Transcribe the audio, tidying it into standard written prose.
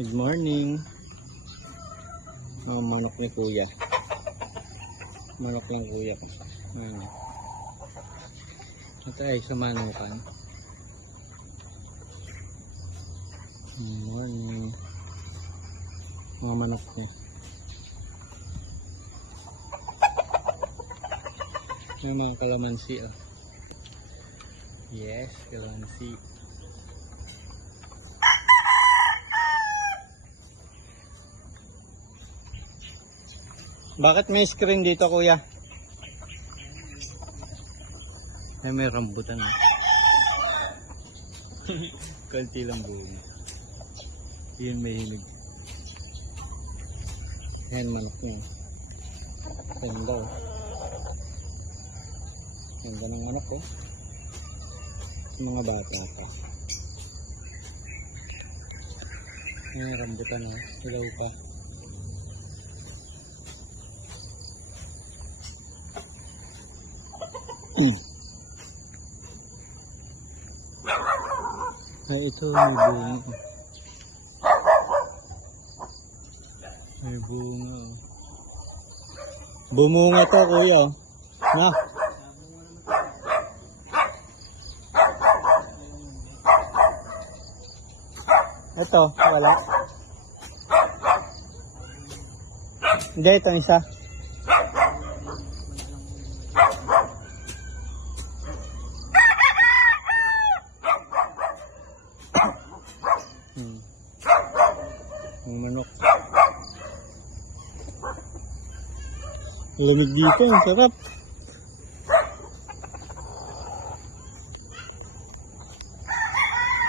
Good morning. Manok ni kuya. Manok ng kuya. Ito ay sa manukan. Good morning. Mga manok niya. Yung mga kalamansi ah. Yes, kalamansi. Bakit may screen dito kuya? Ay may rambutan. Kalti lang buong. Yun may hilig. Yan manok niya. Ganda oh. Ganda ng manok oh. Mga bata pa. May rambutan oh. Ilaw pa. Ay ito may bunga. May bunga. Bumunga to kuya. Na. Ito wala. Hindi ito isa. Ang manok. Lamig dito, ang sarap.